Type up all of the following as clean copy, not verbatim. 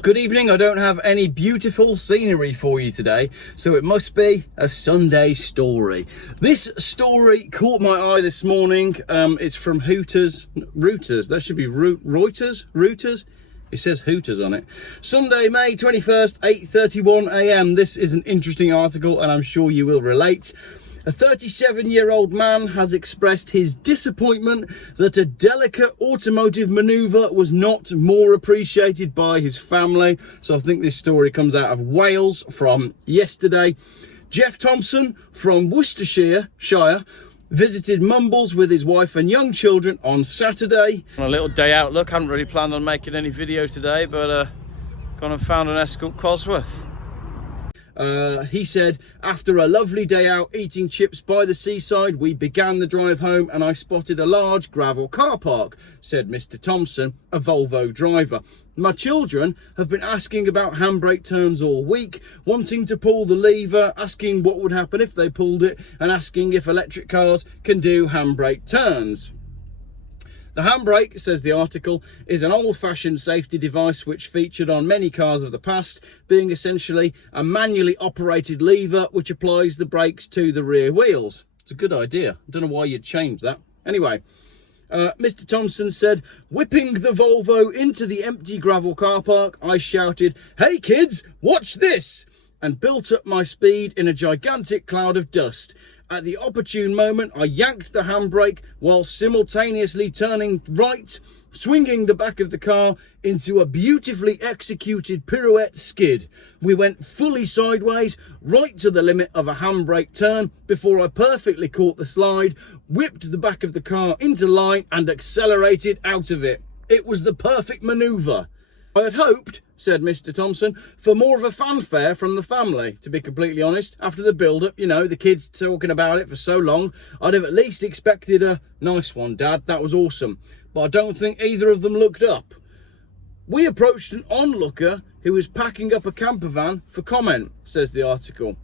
Good evening. I don't have any beautiful scenery for you today, so it must be a Sunday story. This story caught my eye this morning. It's from Reuters. That should be Reuters. It says Hooters on it. Sunday, May 21st, 8:31 a.m. This is an interesting article and I'm sure you will relate. A 37-year-old man has expressed his disappointment that a delicate automotive manoeuvre was not more appreciated by his family. So I think this story comes out of Wales from yesterday. Geoff Thompson from Worcestershire visited Mumbles with his wife and young children on Saturday. On a little day out look, hadn't really planned on making any videos today, but gone and found an Escort Cosworth. He said, after a lovely day out eating chips by the seaside, we began the drive home and I spotted a large gravel car park, said Mr. Thompson, a Volvo driver. My children have been asking about handbrake turns all week, wanting to pull the lever, asking what would happen if they pulled it, and asking if electric cars can do handbrake turns. The handbrake, says the article, is an old-fashioned safety device which featured on many cars of the past, being essentially a manually operated lever which applies the brakes to the rear wheels. It's a good idea. I don't know why you'd change that. Anyway, Mr. Thompson said, whipping the Volvo into the empty gravel car park, I shouted, "Hey kids, watch this!" and built up my speed in a gigantic cloud of dust. At the opportune moment, I yanked the handbrake while simultaneously turning right, swinging the back of the car into a beautifully executed pirouette skid. We went fully sideways, right to the limit of a handbrake turn, before I perfectly caught the slide, whipped the back of the car into line and accelerated out of it. It was the perfect manoeuvre. I had hoped, said Mr. Thompson, for more of a fanfare from the family. To be completely honest, after the build-up, you know, the kids talking about it for so long, I'd have at least expected a "nice one, Dad, that was awesome." But I don't think either of them looked up. We approached an onlooker who was packing up a camper van for comment, says the article.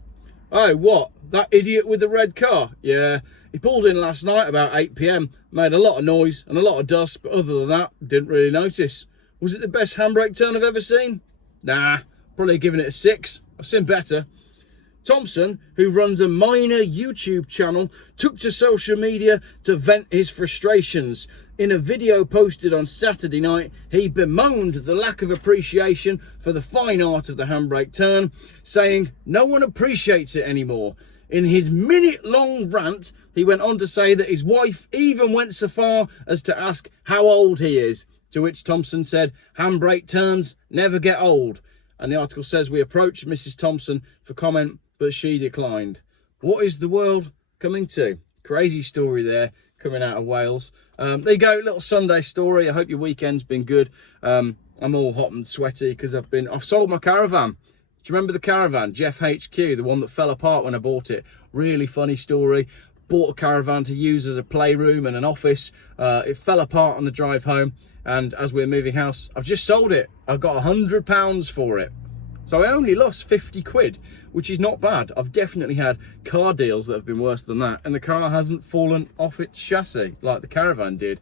"Oh, what? That idiot with the red car?" "Yeah, he pulled in last night about 8 p.m, made a lot of noise and a lot of dust, but other than that, didn't really notice. Was it the best handbrake turn I've ever seen? Nah, probably giving it a 6. I've seen better." Thompson, who runs a minor YouTube channel, took to social media to vent his frustrations. In a video posted on Saturday night, he bemoaned the lack of appreciation for the fine art of the handbrake turn, saying no one appreciates it anymore. In his minute-long rant, he went on to say that his wife even went so far as to ask how old he is. To which Thompson said, handbrake turns never get old. And the article says we approached Mrs. Thompson for comment, but she declined. What is the world coming to? Crazy story there coming out of Wales. There you go, little Sunday story. I hope your weekend's been good. I'm all hot and sweaty because I've sold my caravan. Do you remember the caravan, Geoff HQ, the one that fell apart when I bought it? Really funny story. Bought a caravan to use as a playroom and an office. It fell apart on the drive home. And as we're moving house, I've just sold it. I've got £100 for it. So I only lost 50 quid, which is not bad. I've definitely had car deals that have been worse than that. And the car hasn't fallen off its chassis like the caravan did.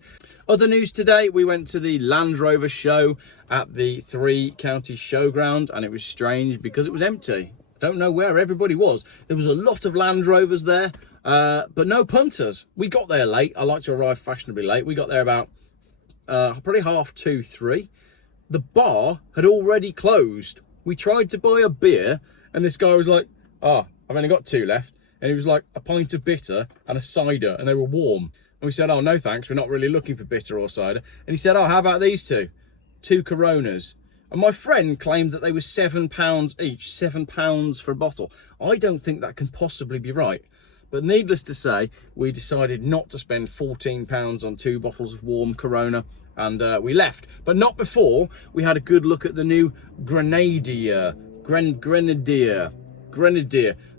Other news today, we went to the Land Rover show at the 3 County Showground. And it was strange because it was empty. I don't know where everybody was. There was a lot of Land Rovers there, but no punters. We got there late. I like to arrive fashionably late. We got there about probably 2:30, 3. The bar had already closed. We tried to buy a beer and this guy was like, "Oh, I've only got 2 left." And he was like, a pint of bitter and a cider, and they were warm. And we said, "Oh, no thanks, we're not really looking for bitter or cider." And he said, "Oh, how about these 2 Coronas?" And my friend claimed that they were £7 each, £7 for a bottle. I don't think that can possibly be right. But needless to say, we decided not to spend £14 on 2 bottles of warm Corona, and we left. But not before we had a good look at the new Grenadier.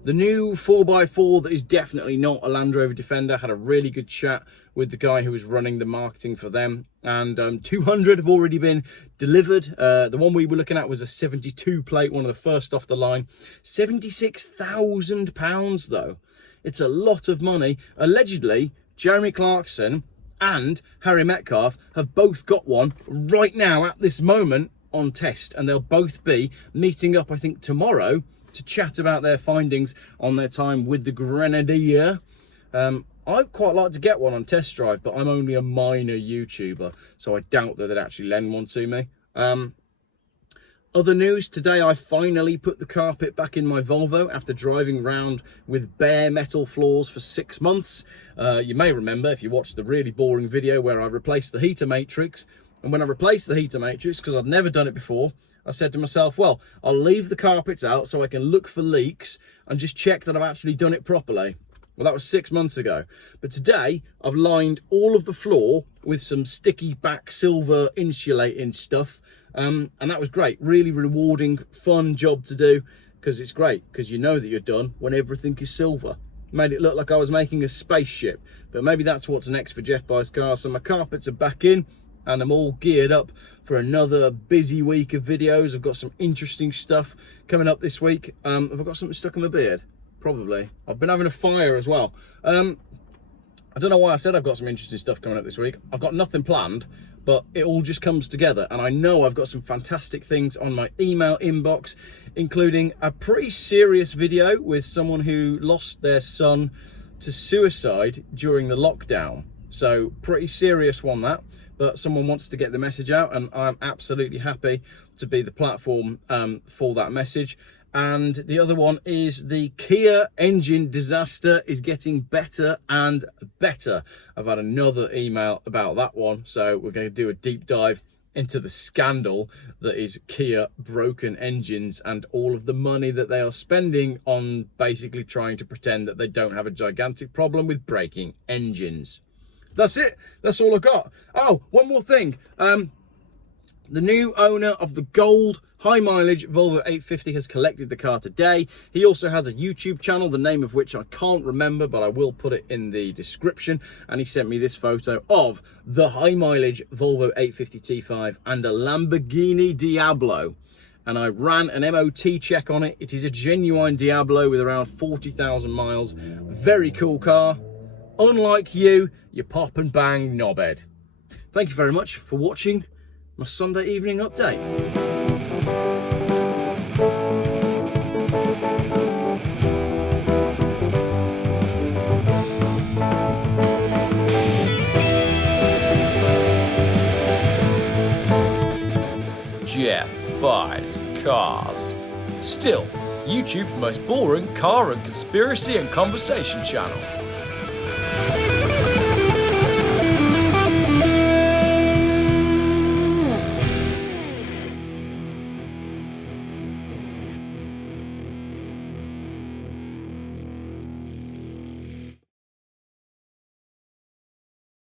The new 4x4 that is definitely not a Land Rover Defender. Had a really good chat with the guy who was running the marketing for them. And 200 have already been delivered. The one we were looking at was a 72 plate, one of the first off the line. £76,000 though. It's a lot of money. Allegedly, Jeremy Clarkson and Harry Metcalf have both got one right now at this moment on test, and they'll both be meeting up, I think, tomorrow to chat about their findings on their time with the Grenadier. I'd quite like to get one on test drive, but I'm only a minor YouTuber, so I doubt that they'd actually lend one to me. Other news, today I finally put the carpet back in my Volvo after driving around with bare metal floors for 6 months. You may remember, if you watched the really boring video where I replaced the heater matrix, and when I replaced the heater matrix, because I'd never done it before, I said to myself, well, I'll leave the carpets out so I can look for leaks and just check that I've actually done it properly. Well, that was 6 months ago. But today, I've lined all of the floor with some sticky back silver insulating stuff. And that was great. Really rewarding, fun job to do, because it's great, because you know that you're done when everything is silver. Made it look like I was making a spaceship. But maybe that's what's next for Geoff Buys Cars. So my carpets are back in, and I'm all geared up for another busy week of videos. I've got some interesting stuff coming up this week. Have I got something stuck in my beard? Probably. I've been having a fire as well. I don't know why I said I've got some interesting stuff coming up this week. I've got nothing planned, but it all just comes together. And I know I've got some fantastic things on my email inbox, including a pretty serious video with someone who lost their son to suicide during the lockdown. So pretty serious one, that. But someone wants to get the message out, and I'm absolutely happy to be the platform for that message. And the other one is the Kia engine disaster is getting better and better. I've had another email about that one, so we're going to do a deep dive into the scandal that is Kia broken engines and all of the money that they are spending on basically trying to pretend that they don't have a gigantic problem with breaking engines. That's it. That's all I got. Oh, one more thing. The new owner of the gold high mileage Volvo 850 has collected the car today. He also has a YouTube channel, the name of which I can't remember, but I will put it in the description. And he sent me this photo of the high mileage Volvo 850 T5 and a Lamborghini Diablo. And I ran an MOT check on it. It is a genuine Diablo with around 40,000 miles. Very cool car. Unlike you pop and bang knobhead. Thank you very much for watching my Sunday evening update. Geoff Buys Cars. Still, YouTube's most boring car and conspiracy and conversation channel.